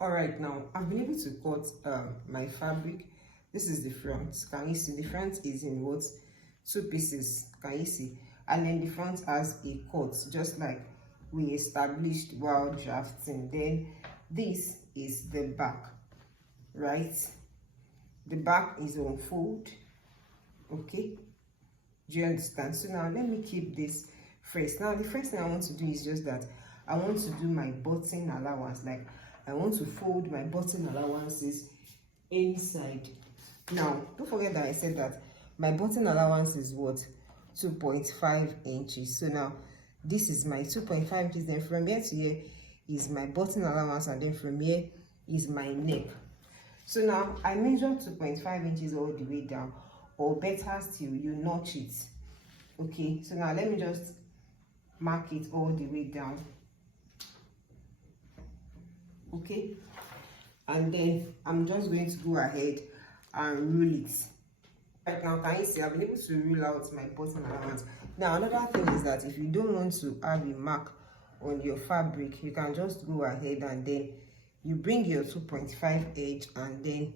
All right, now I've been able to cut my fabric. This is the front. Can you see the front is in what? Two pieces. Can you see? And then the front has a cut, just like we established while drafting. Then this is the back, right? The back is on fold. Okay, do you understand? So now let me keep this first. Now the first thing I want to do is just that I want to do my button allowance. Like I want to fold my button allowances inside. Now don't forget that I said that my button allowance is what? 2.5 inches. So now this is my 2.5 inches. Then from here to here is my button allowance, and then from here is my neck. So now I measure 2.5 inches all the way down, or better still, you notch it. Okay, so now let me just mark it all the way down. Okay, and then I'm just going to go ahead and rule it. Right now, can you see I've been able to rule out my button allowance. Now another thing is that if you don't want to have a mark on your fabric, you can just go ahead and then you bring your 2.5 edge and then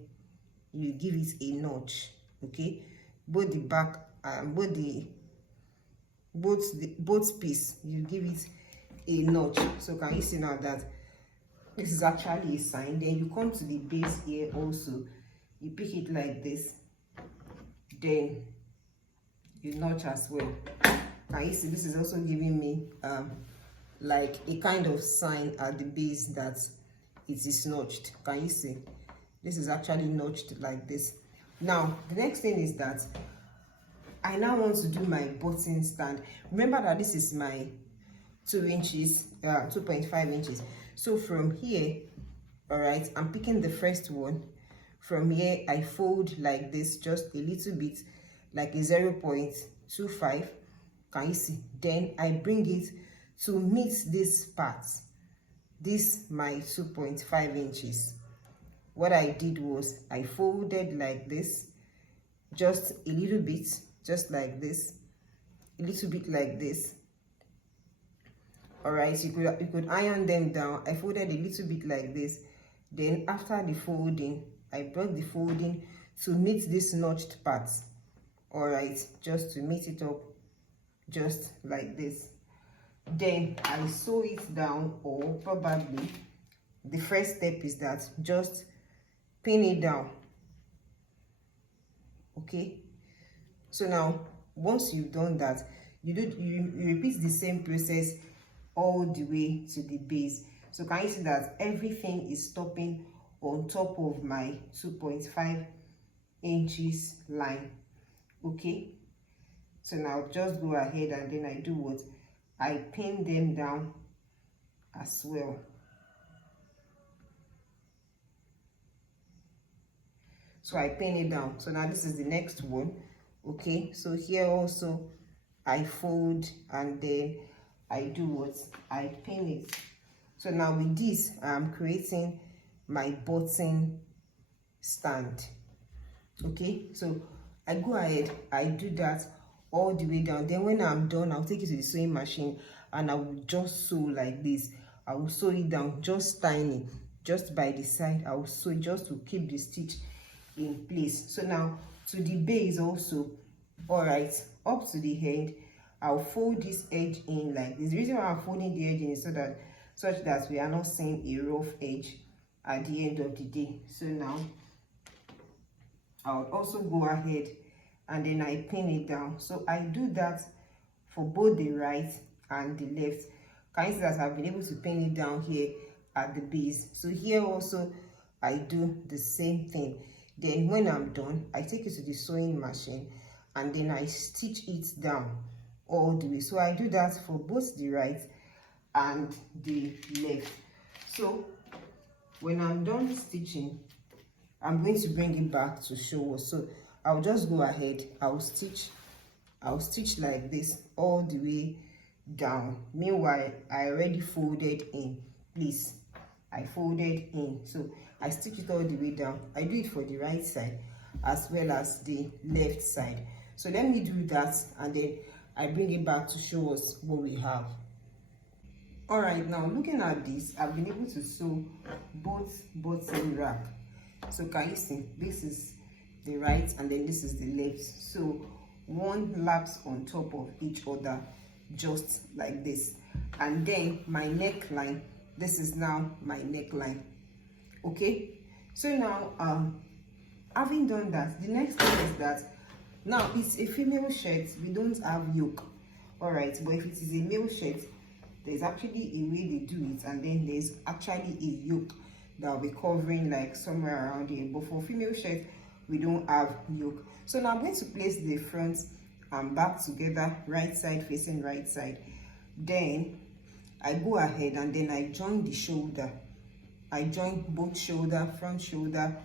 you give it a notch. Okay, both the back and both piece, you give it a notch. So can you see now that this is actually a sign? Then you come to the base here also, you pick it like this, then you notch as well. Can you see this is also giving me like a kind of sign at the base that it is notched. Can you see this is actually notched like this? Now the next thing is that I now want to do my button stand. Remember that this is my 2 inches, 2.5 inches. So from here, all right, I'm picking the first one. From here I fold like this, just a little bit, like a 0.25. Can you see? Then I bring it to meet this part, this my 2.5 inches. What I did was I folded like this, just a little bit, just like this, a little bit like this. All right, you could iron them down. I folded a little bit like this. Then after the folding, I brought the folding to meet this notched part. All right, just to meet it up, just like this. Then I sew it down, or probably the first step is that just pin it down. Okay, so now once you've done that, you repeat the same process all the way to the base. So can you see that everything is stopping on top of my 2.5 inches line? Okay, so now just go ahead and then I do what? I pin them down as well. So I pin it down. So now this is the next one. Okay, so here also I fold and then I do what? I pin it. So now with this, I'm creating my button stand. Okay, so I go ahead, I do that all the way down. Then when I'm done, I'll take it to the sewing machine and I will just sew like this. I will sew it down just tiny, just by the side. I will sew it just to keep the stitch in place. So now to the base also, all right, up to the end, I'll fold this edge in like this. The reason why I'm folding the edge in is such that we are not seeing a rough edge at the end of the day. So now I'll also go ahead and then I pin it down. So I do that for both the right and the left. Can you see that I've been able to pin it down here at the base? So here also I do the same thing. Then when I'm done, I take it to the sewing machine and then I stitch it down all the way. So I do that for both the right and the left. So when I'm done stitching, I'm going to bring it back to show us. So I'll just go ahead, I'll stitch like this all the way down. Meanwhile, I already folded in. Please, I folded in, so I stitch it all the way down. I do it for the right side as well as the left side. So let me do that and then I bring it back to show us what we have. All right, now looking at this, I've been able to sew both bottom rack. So can you see, this is the right and then this is the left, so one laps on top of each other, just like this. And then my neckline, this is now my neckline. Okay, so now having done that, the next thing is that now it's a female shirt, we don't have yoke. All right, but if it is a male shirt, there's actually a way they do it, and then there's actually a yoke that will be covering like somewhere around here. But for female shirt, we don't have yoke. So now I'm going to place the front and back together, right side facing right side. Then I go ahead and then I join the shoulder. I join both shoulder, front shoulder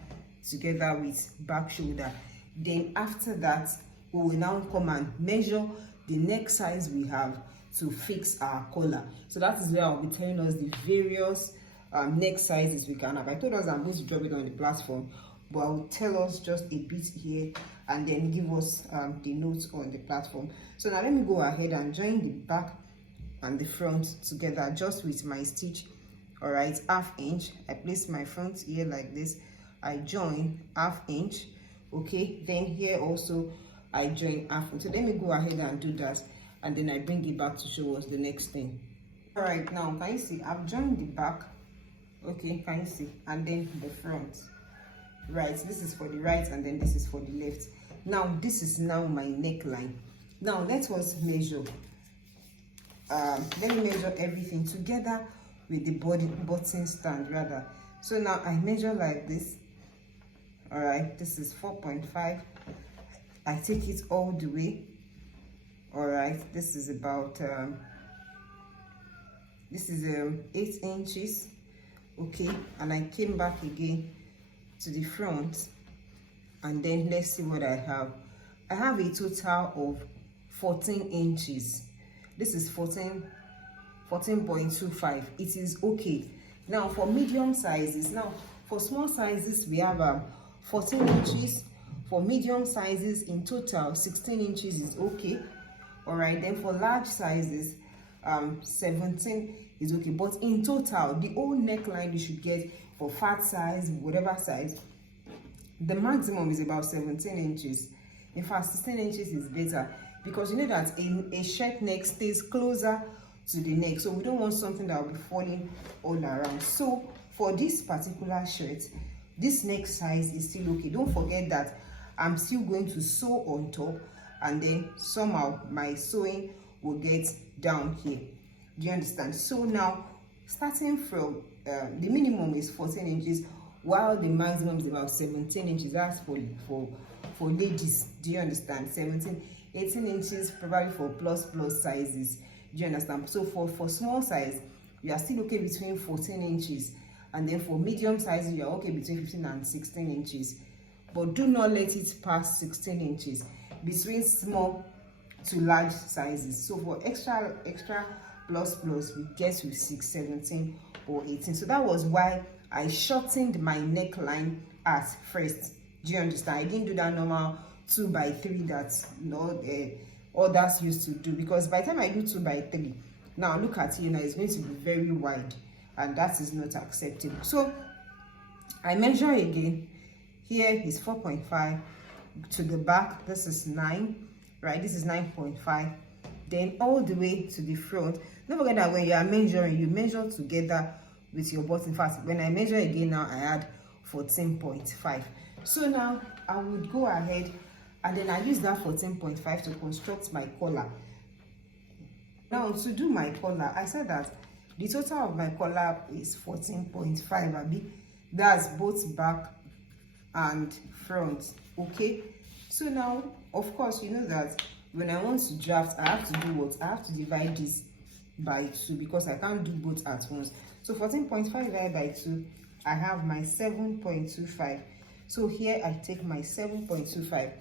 together with back shoulder. Then after that, we will now come and measure the neck size we have to fix our collar. So that is where I'll be telling us the various neck sizes we can have. I told us I'm going to drop it on the platform, but I will tell us just a bit here and then give us the notes on the platform. So now let me go ahead and join the back and the front together just with my stitch. All right, 1/2 inch. I place my front here like this. I join 1/2 inch. Okay, then here also I join 1/2 inch. So let me go ahead and do that, and then I bring it back to show us the next thing. All right, now can you see I've joined the back? Okay, can you see? And then the front. Right, this is for the right and then this is for the left. Now this is now my neckline. Now let us measure. Let me measure everything together with the button stand rather. So now I measure like this. All right, this is 4.5. I take it all the way. All right, this is about 8 inches. Okay, and I came back again to the front, and then let's see what I have. I have a total of 14 inches. This is 14.25. It is okay. Now for medium sizes, now for small sizes we have 14 inches. For medium sizes in total 16 inches is okay. All right, then for large sizes 17 is okay, but in total the whole neckline you should get for fat size, whatever size, the maximum is about 17 inches. In fact 16 inches is better, because you know that a shirt neck stays closer to the neck, so we don't want something that will be falling all around. So for this particular shirt, this neck size is still okay. Don't forget that I'm still going to sew on top, and then somehow my sewing will get down here. Do you understand? So now starting from the minimum is 14 inches while the maximum is about 17 inches. That's for ladies. Do you understand? 18 inches probably for plus sizes. Do you understand? So for small size you are still okay between 14 inches, and then for medium size you are okay between 15 and 16 inches, but do not let it pass 16 inches between small to large sizes. So for extra plus we get to 6, 17 or 18. So that was why I shortened my neckline at first. Do you understand? I didn't do that normal 2x3 that others used to do, because by the time I do 2x3, now look at it now, it's going to be very wide, and that is not acceptable. So I measure again. Here is 4.5 to the back. This is 9, right? This is 9.5. Then all the way to the front. Don't forget that when you are measuring, you measure together with your button. In fact, when I measure again now, I add 14.5. So now I would go ahead and then I use that 14.5 to construct my collar. Now to do my collar, I said that the total of my collar is 14.5, Abi. That's both back and front. Okay, so now of course you know that when I want to draft, I have to do what? I have to divide this by 2, because I can't do both at once. So 14.5 divided by 2, I have my 7.25. So here I take my 7.25.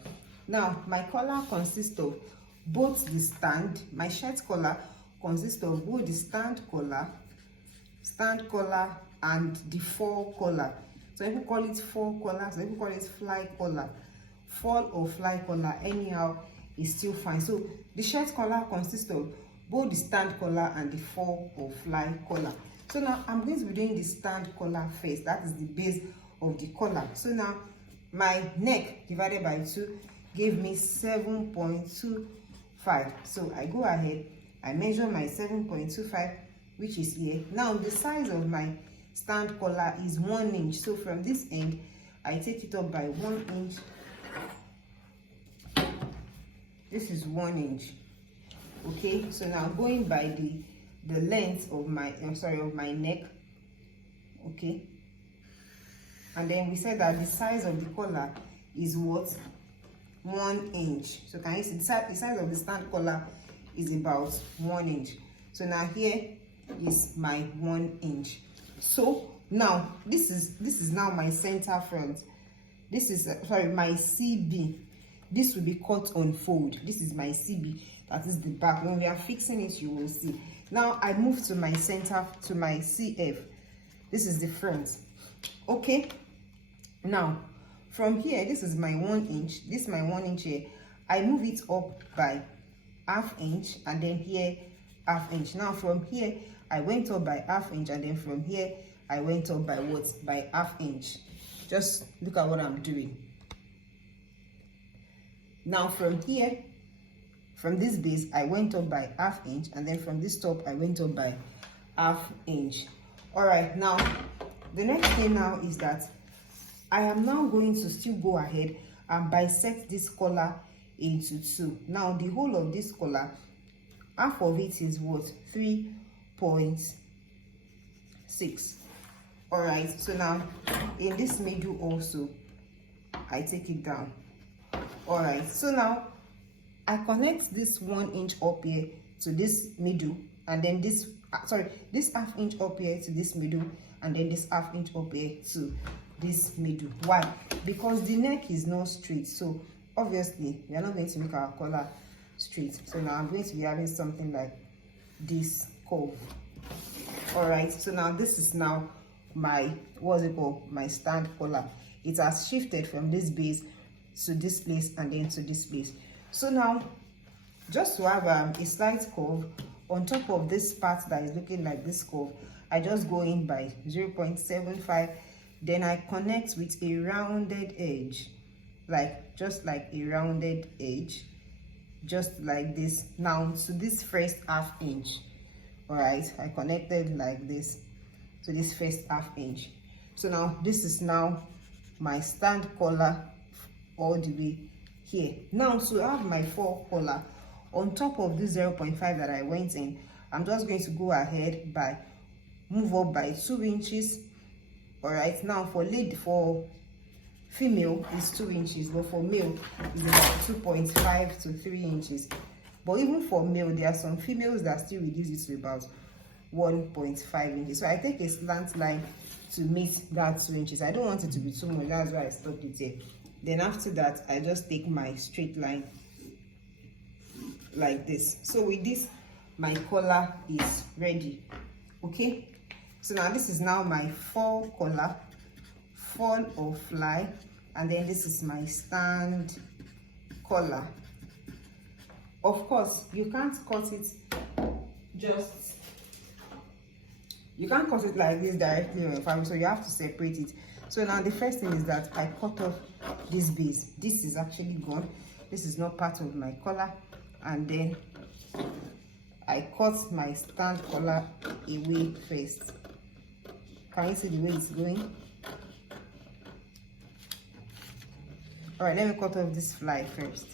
Now my collar consists of both the stand, my shirt collar consists of both the stand collar and the fall collar. So if we call it fall collar, so if we call it fly collar, fall or fly collar, anyhow is still fine. So the shirt collar consists of both the stand collar and the fall or fly collar. So now I'm going to be doing the stand collar first. That is the base of the collar. So now my neck divided by 2 gave me 7.25. So I go ahead, I measure my 7.25, which is here. Now the size of my stand collar is 1 inch. So from this end, I take it up by 1 inch. This is 1 inch. Okay, so now going by the length of my of my neck. Okay, and then we said that the size of the collar is what? 1 inch. So can you see the size of the stand collar is about 1 inch. So now here is my 1 inch. So now this is now my center front. This is my CB. This will be cut on fold. This is my CB, that is the back. When we are fixing it, you will see. Now I move to my center, to my CF. This is the front. Okay, now from here, this is my 1 inch. This is my 1 inch here. I move it up by ½ inch, and then here ½ inch. Now from here I went up by ½ inch, and then from here I went up by what? By ½ inch. Just look at what I'm doing. Now from here, from this base, I went up by ½ inch, and then from this top I went up by ½ inch. All right, now the next thing now is that I am now going to still go ahead and bisect this collar into 2. Now the whole of this collar, half of it is what? 3.6. all right, so now in this middle also I take it down. All right, so now I connect this 1 inch up here to this middle, and then this this ½ inch up here to this middle, and then this ½ inch up here to this middle. Why? Because the neck is not straight, so obviously we are not going to make our collar straight. So now I'm going to be having something like this curve. All right, so now this is now my, what's it called, my stand collar. It has shifted from this base to this place and then to this place. So now, just to have a slight curve on top of this part that is looking like this curve, I just go in by 0.75, then I connect with a rounded edge, just like a rounded edge, just like this. Now to this first ½ inch. All right, I connected like this to this first ½ inch. So now this is now my stand collar all the way here. Now to have my fall collar on top of this 0.5 that I went in, I'm just going to go ahead by move up by 2 inches. All right, now for female is 2 inches, but for male is about 2.5 to 3 inches. But even for male, there are some females that still reduce it to about 1.5 inches. So I take a slant line to meet that 2 inches. I don't want it to be too much, that's why I stopped it here. Then after that, I just take my straight line like this. So with this, my collar is ready. Okay, so now this is now my fall collar, fall or fly, and then this is my stand collar. Of course, you can't cut it like this directly on your fabric, so you have to separate it. So now the first thing is that I cut off this base. This is actually gone. This is not part of my collar. And then I cut my stand collar away first. Can you see the way it's going? All right, let me cut off this fly first.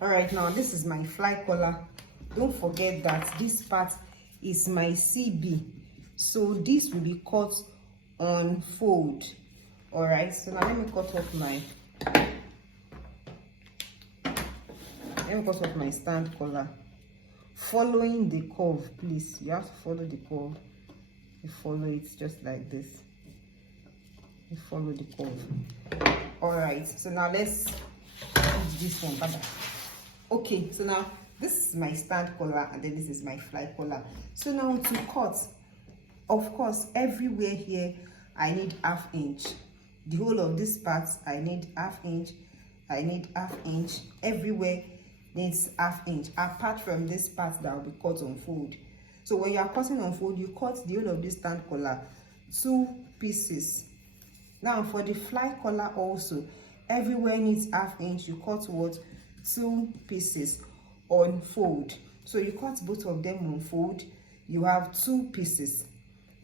All right, now this is my fly collar. Don't forget that this part is my CB, so this will be cut on fold. All right, so now let me cut off my stand collar, following the curve. Please, you have to follow the curve. You follow it just like this. You follow the curve. All right, so now let's put this one back. Okay, so now this is my stand collar, and then this is my fly collar. So now to cut, of course, everywhere here I need ½ inch. the whole of this part I need half inch, I need half inch, everywhere needs half inch, apart from this part that will be cut on fold. So when you are cutting on fold, you cut the whole of this stand collar 2 pieces. Now for the fly collar also, everywhere needs half inch, you cut what? 2 pieces on fold. So you cut both of them on fold, you have 2 pieces.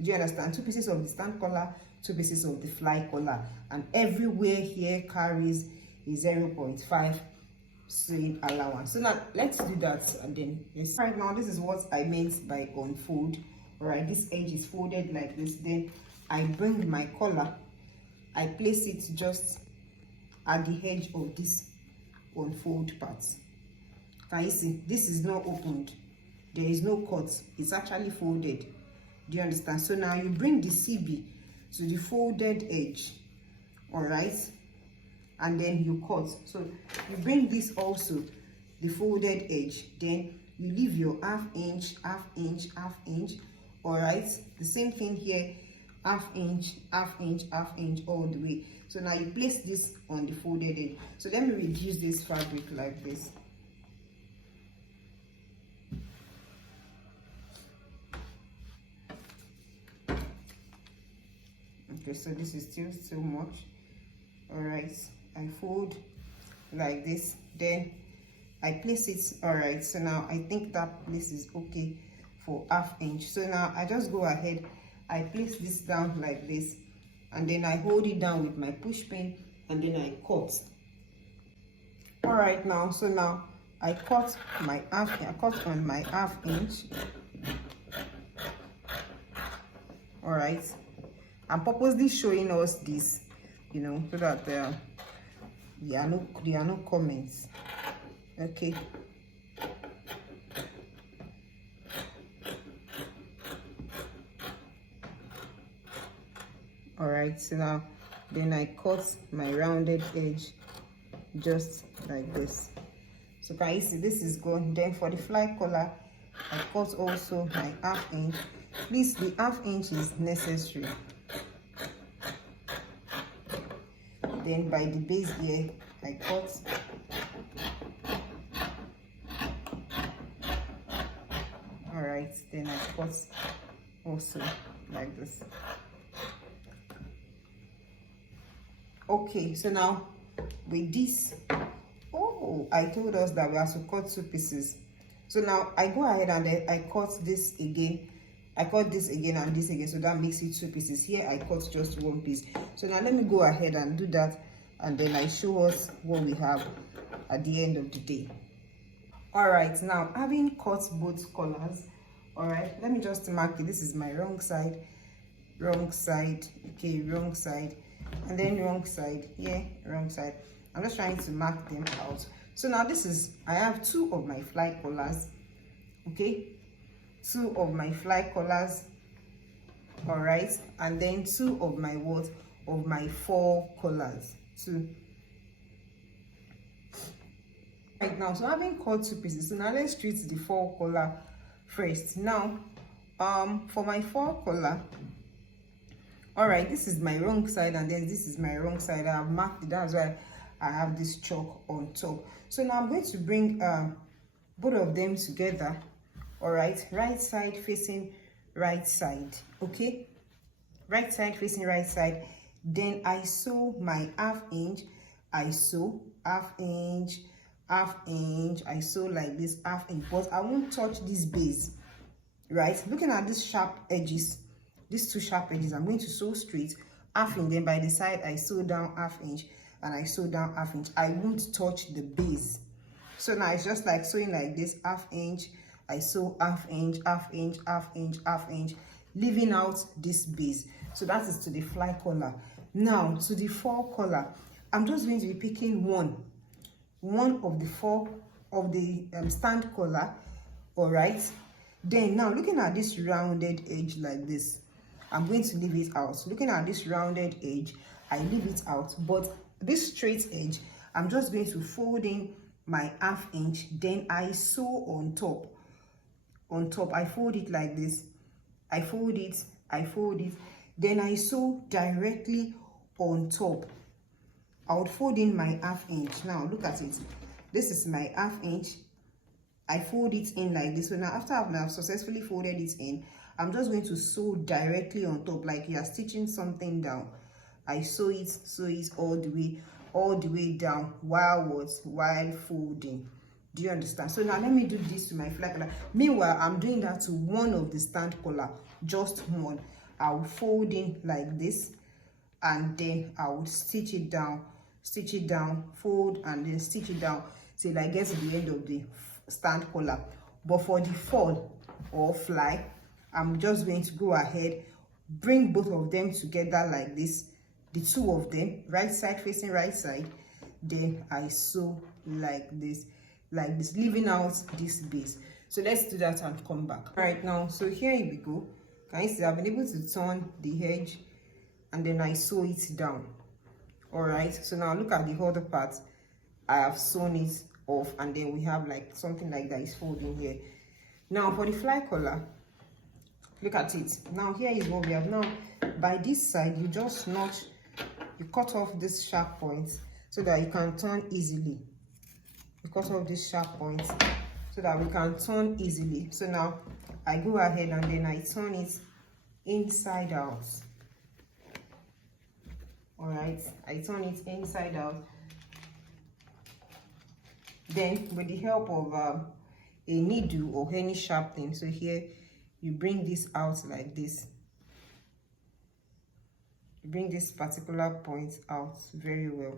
Do you understand? 2 pieces of the stand collar, 2 pieces of the fly collar, and everywhere here carries a 0.5 sewing allowance. So now let's do that, and then yes. Right now, this is what I meant by unfold. All right, this edge is folded like this. Then I bring my collar, I place it just at the edge of this unfold part. Can you see? This is not opened, there is no cut, it's actually folded. Do you understand? So now you bring the CB to the folded edge, all right, and then you cut. So you bring this also the folded edge, then you leave your half inch, half inch, half inch, all right. The same thing here, half inch, half inch, half inch, all the way. So now you place this on the folded edge. So let me reduce this fabric like this. Okay, so this is still so much. All right, I fold like this, then I place it. All right, so now I think that place is okay for half inch. So now I just go ahead, I place this down like this, and then I hold it down with my push pin, and then I cut. All right, now so now I cut my I cut on my half inch. All right, I'm purposely showing us this, you know, so that there are no comments. Okay. All right, so now then I cut my rounded edge just like this. So can you see this is gone? Then for the fly collar, I cut also my half inch. Please, the half inch is necessary. Then by the base here, I cut. All right, then I cut also like this. Okay, so now with this, oh, I told us that we have to cut 2 pieces. So now I go ahead and then I cut this again. I cut this again and this again, so that makes it 2 pieces. Here I cut just 1 piece. So now let me go ahead and do that, and then I show us what we have at the end of the day. All right, now having cut both colors, all right, let me just mark it. This is my wrong side, okay, wrong side, and then wrong side, yeah, wrong side. I'm just trying to mark them out. So now this is, I have 2 of my fly collars, okay, 2 of my fly collars, all right, and then 2 of my what, of my 4 collars, 2. Right now, so having cut 2 pieces, so now let's treat the 4 collar first. Now for my 4 collar, all right, this is my wrong side and then this is my wrong side. I have marked it, that's why I have this chalk on top. So now I'm going to bring both of them together, all right, right side facing right side, okay, right side facing right side. Then I sew my half inch, I sew half inch, half inch, I sew like this half inch, but I won't touch this base, right? Looking at these sharp edges, these 2 sharp edges, I'm going to sew straight half inch, then by the side I sew down half inch and I sew down half inch. I won't touch the base. So now it's just like sewing like this, half inch, I sew half inch, half inch, half inch, half inch, leaving out this base. So that is to the fly collar. Now to the 4 collar, I'm just going to be picking one of the 4 of the stand collar, all right. Then now looking at this rounded edge like this, I'm going to leave it out. Looking at this rounded edge, I leave it out, but this straight edge, I'm just going to fold in my half inch, then I sew on top. I fold it like this, I fold it, then I sew directly on top. I would fold in my 1/2 inch. Now look at it. This is my 1/2 inch. I fold it in like this. So now after I've successfully folded it in, I'm just going to sew directly on top, like you are stitching something down. I sew it all the way down while folding. Do you understand? So now let me do this to my fly collar. Meanwhile, I'm doing that to one of the stand collar, just one. I'll fold in like this, and then I will stitch it down, fold, and then stitch it down till I get to the end of the stand collar. But for the fall or fly, I'm just going to go ahead, bring both of them together like this, the two of them, right side facing right side. Then I sew like this, leaving out this base. So let's do that and come back. Right now, so here we go. Can you see I've been able to turn the edge, and then I sew it down. All right, so now look at the other part. I have sewn it off, and then we have like something like that is folding here. Now for the fly collar, look at it. Now here is what we have. Now by this side, you just notch, you cut off this sharp point so that you can turn easily. You cut off this sharp point so that we can turn easily. So now I go ahead and then I turn it inside out. All right, I turn it inside out. Then with the help of a needle or any sharp thing, so here you bring this out like this. You bring this particular point out very well.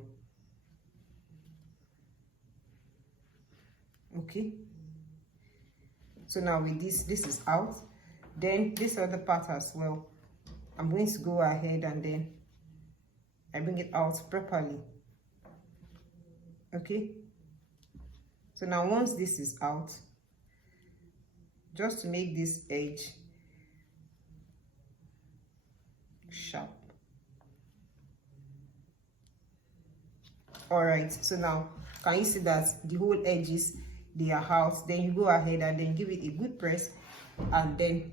Okay, so now with this is out. Then this other part as well, I'm going to go ahead and then I bring it out properly. Okay, so now once this is out, just to make this edge sharp. All right, so now can you see that the whole edges, they are out? Then you go ahead and then give it a good press, and then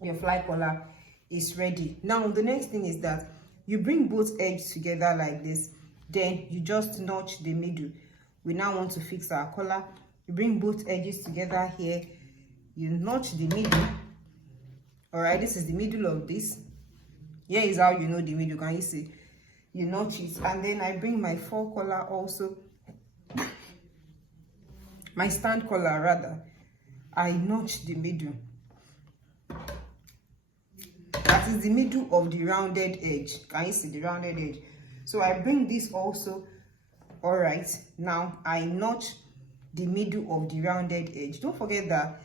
your fly collar is ready. Now the next thing is that you bring both edges together like this, then you just notch the middle. We now want to fix our collar. You bring both edges together here, you notch the middle. All right, this is the middle of this. Here is how you know the middle. Can you see? You notch it, and then I bring my fore collar also, my stand collar rather. I notch the middle. That is the middle of the rounded edge. Can you see the rounded edge? So I bring this also. All right, now I notch the middle of the rounded edge. Don't forget that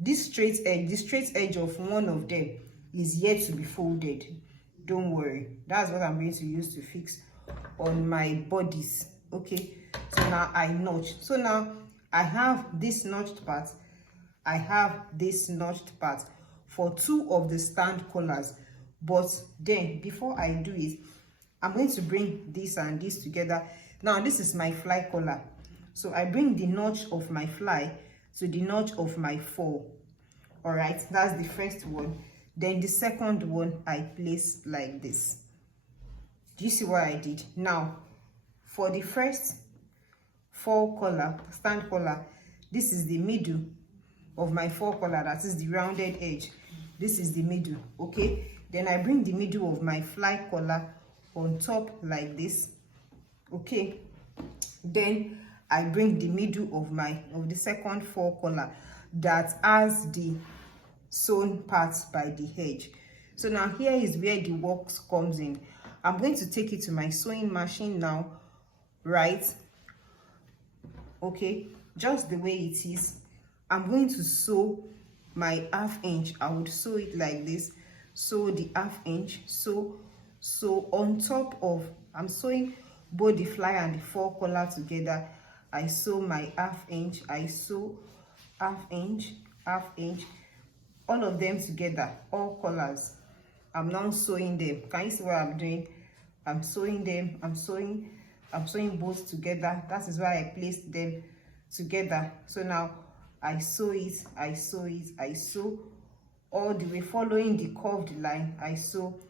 this straight edge, the straight edge of one of them is yet to be folded. Don't worry, that's what I'm going to use to fix on my bodies. Okay, so now I notch. So now I have this notched part, I have this notched part for two of the stand collars. But then before I do it, I'm going to bring this and this together. Now this is my fly collar, so I bring the notch of my fly to the notch of my fore. All right, that's the first one. Then the second one I place like this. Do you see what I did? Now for the first fore collar, stand collar, this is the middle of my fore collar, that is the rounded edge. This is the middle. Okay, then I bring the middle of my fly collar on top like this. Okay, then I bring the middle of the second fore collar that has the sewn parts by the edge. So now here is where the work comes in. I'm going to take it to my sewing machine now, right? Okay, just the way it is. I'm going to sew my 1/2 inch. I would sew it like this. Sew the 1/2 inch. So on top of, I'm sewing both the fly and the fore collar together. I sew my 1/2 inch. I sew 1/2 inch, 1/2 inch, all of them together, all collars. I'm now sewing them. Can you see what I'm doing? I'm sewing them. I'm sewing both together. That is why I placed them together. So now I sew it, I sew it, I sew all the way, following the curved line. I sew,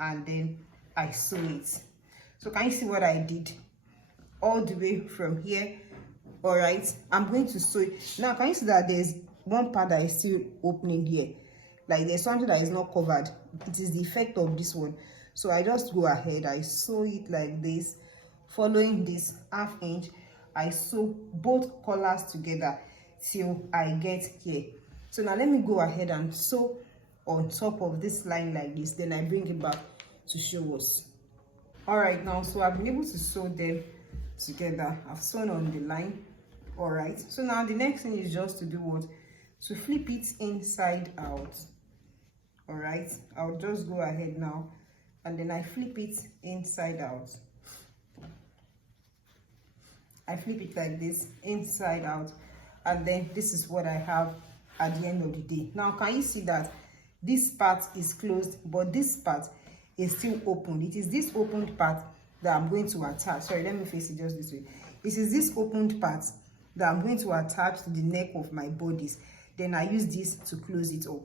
and then I sew it. So can you see what I did? All the way from here. All right, I'm going to sew it. Now can you see that there's one part that is still opening here, like there's something that is not covered. It is the effect of this one. So I just go ahead, I sew it like this, following this ½ inch. I sew both collars together till I get here. So now let me go ahead and sew on top of this line like this, then I bring it back to show us. All right, now so I've been able to sew them together. I've sewn on the line. All right, so now the next thing is just to do what? To flip it inside out. All right, I'll just go ahead now and then I flip it inside out. I flip it like this, inside out, and then this is what I have at the end of the day. Now can you see that this part is closed, but this part is still open? It is this opened part that I'm going to attach. Sorry, let me face it just this way. It is this opened part that I'm going to attach to the neck of my bodice. Then I use this to close it up.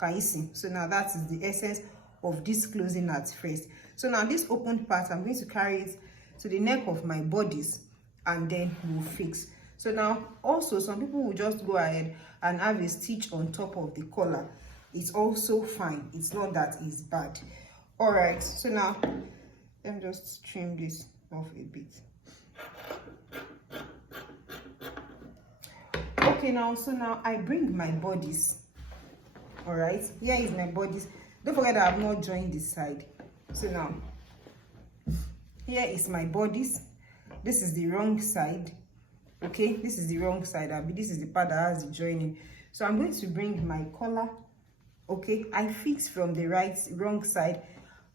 Can you see? So now that is the essence of this closing at first. So now this opened part, I'm going to carry it to the neck of my bodice and then we'll fix. So now also some people will just go ahead and have a stitch on top of the collar. It's also fine. It's not that it's bad. All right, so now let me just trim this off a bit. Okay, now so now I bring my bodice. All right, here is my bodice. Don't forget that I've not joined this side. So now here is my bodice. This is the wrong side. Okay, this is the wrong side. This is the part that has the joining. So I'm going to bring my collar. Okay, I fix from the wrong side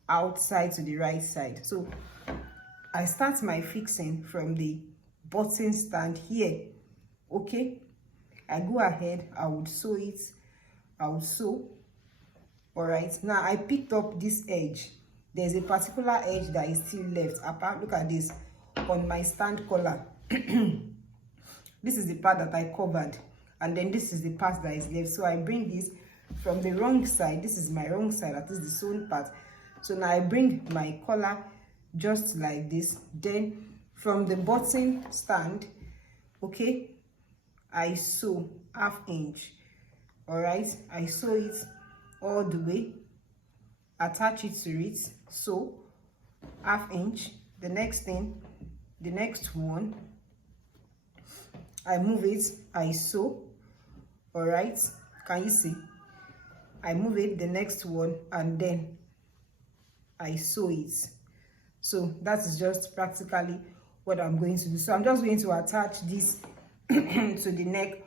outside to the right side. So I start my fixing from the button stand here. Okay, I go ahead, I would sew it. I would sew. All right, now I picked up this edge. There's a particular edge that is still left. Apart, look at this on my stand collar. This is the part that I covered, and then this is the part that is left. So I bring this from the wrong side. This is my wrong side, that is the sewn part. So now I bring my collar just like this. Then from the button stand, okay, I sew ½ inch. All right, I sew it all the way, attach it to it, sew ½ inch. The next thing, the next one, I move it, I sew. All right, can you see? I move it, the next one, and then I sew it. So that is just practically what I'm going to do. So I'm just going to attach this to the neck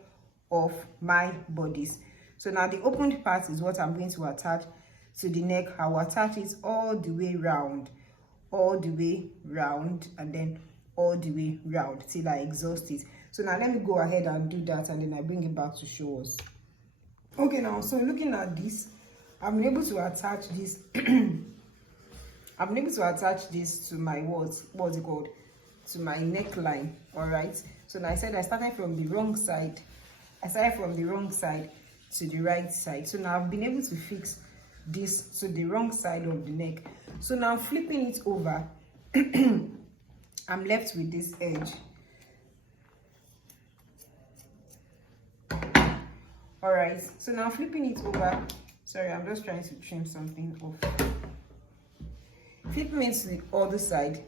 of my bodice. So now the opened part is what I'm going to attach to the neck. I will attach it all the way round, all the way round, and then all the way round till I exhaust it. So now let me go ahead and do that, and then I bring it back to show us. Okay, now so looking at this, I'm able to attach this I'm able to attach this to my what's it called, to my neckline. All right, so now I said I started from the wrong side. I started from the wrong side to the right side. So now I've been able to fix this to the wrong side of the neck. So now flipping it over, I'm left with this edge. All right, so now flipping it over, sorry, I'm just trying to trim something off. Flipping it to the other side,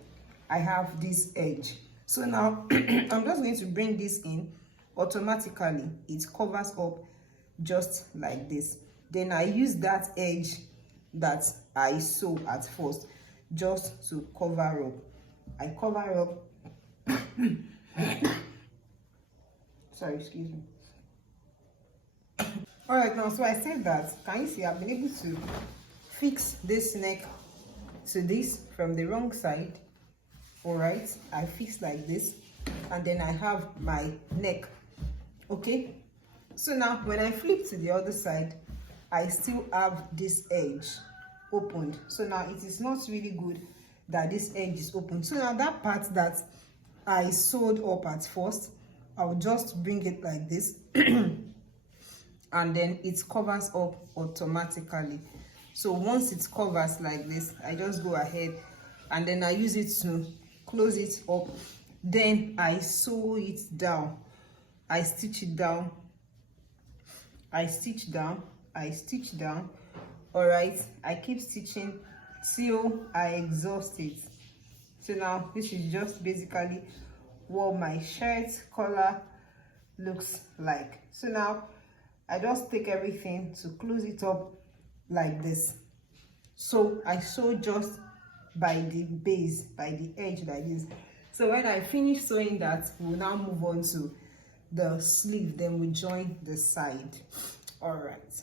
I have this edge. So now I'm just going to bring this in. Automatically it covers up just like this. Then I use that edge that I sew at first just to cover up. I cover up sorry, excuse me. All right, now so I said that, can you see I've been able to fix this neck to this from the wrong side. All right, I fix like this, and then I have my neck. Okay, so now when I flip to the other side, I still have this edge opened. So now it is not really good that this edge is open. So now that part that I sewed up at first, I'll just bring it like this and then it covers up automatically. So once it covers like this, I just go ahead and then I use it to close it up. Then I sew it down. I stitch it down. I stitch down. I stitch down. All right, I keep stitching till I exhaust it. So now this is just basically what my shirt collar looks like. So now I just take everything to close it up like this. So I sew just by the base, by the edge like this. So when I finish sewing that, we'll now move on to the sleeve, then we join the side. All right.